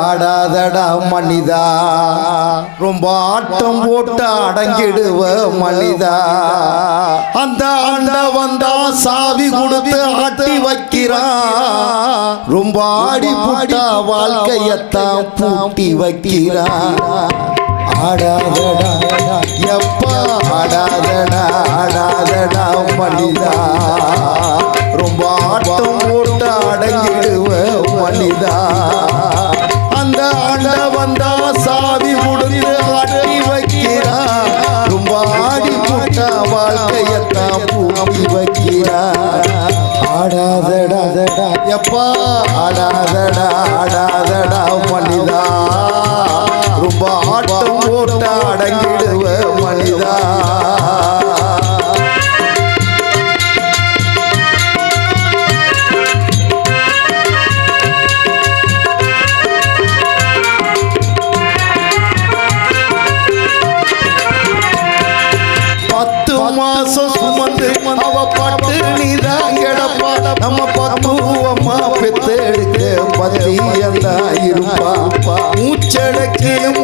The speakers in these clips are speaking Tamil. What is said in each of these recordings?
ஆடாதடா மனிதா. ரொம்ப ஆட்டம் போட்டு அடங்கிடுவ மனிதா. அந்த ஆண்ட வந்தா சாவி கொடுத்து ஆட்டி வைக்கிறான். ரொம்ப ஆடி போட்டா வாழ்க்கையத்தான் பூட்டி வைக்கிறான். ஆடாதடா எப்பா ஆடாதடா ஆடாதடா மனிதா. அந்த ஆண்ட வந்தா சாவி முடிந்து ஆட்டி வைக்கிறா ரொம்ப வாழ்க்கையத்தான் பூட்டி வைக்கிறா ஆடாதடா எப்பா பத்து சுமந்து அவ பாட்டு நீதான் கிடப்பா நம்ம பத்துவமா பெத்தெடுக்க பத்தி என்ன இருப்பா. மூச்சடக்கியும்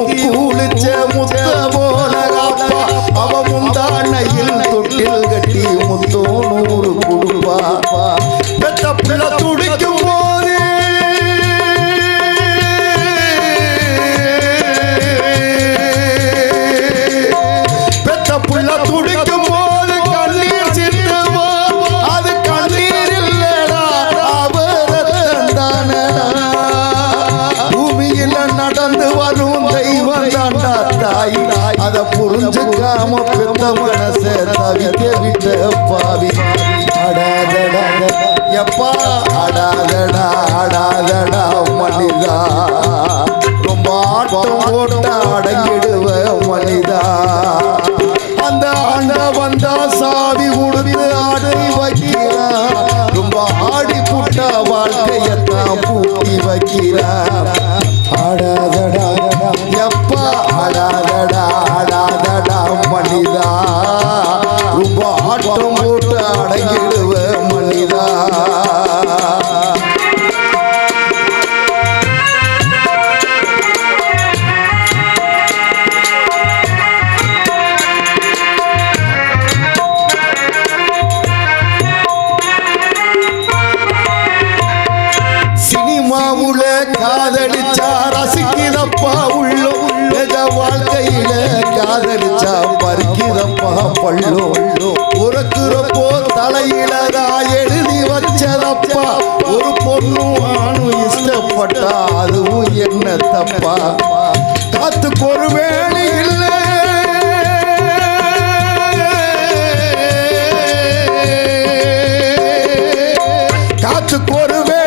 நாம பெத்த மனச தவிக்க விட்ட பாவி அடாதடா எப்பா. அடாதடா அடாதடா மனிதா. ரொம்ப ஆட்டம் போட்ட அடங்கிடுவ மனிதா. அந்த ஆண்ட வந்தா சாவி கொடுத்து ஆடி வைக்கிறா. ரொம்ப ஆடி புட்ட வாழ்க்கையத்தான் பூட்டி வைக்கிறா. அடாதடா எப்பா. அடாதடா வாழ்க்கையில காதலிச்சா பறிக்கிறப்பா பள்ளோ உறக்குறப்போ தலையில தான் எழுதி வச்சதப்பா. ஒரு பொண்ணு ஆணும் இஷ்டப்பட்டா அதுவும் என்ன தப்பா? காத்துக்கு ஒரு வேலை இல்லை. காத்துக்கு ஒரு வேலி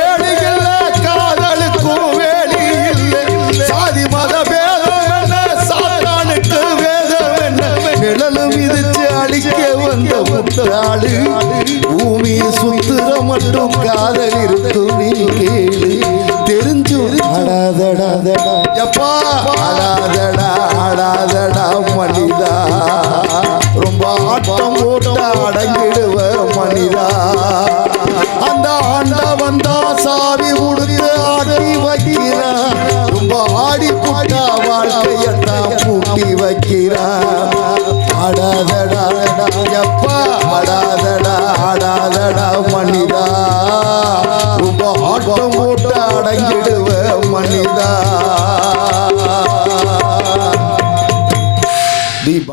சுத்தலாடு பூமி சுத்துற மட்டும் காதல் இருக்கும் நீ கேளு. தெரிஞ்சு அடாதடாதடா எப்பா? அடாதடா அடாதடா மனிதா. ரொம்ப ஆட்டம் போட்ட அடங்கிடுவ மனிதா. அந்த ஆண்டா வந்தா சாவி உடுத்து ஆடி வைக்கிறா ரொம்ப ஆடி போட்டா வாழ்க்கையத்தான் பூட்டி வைக்கிறா அடாத bom, bom.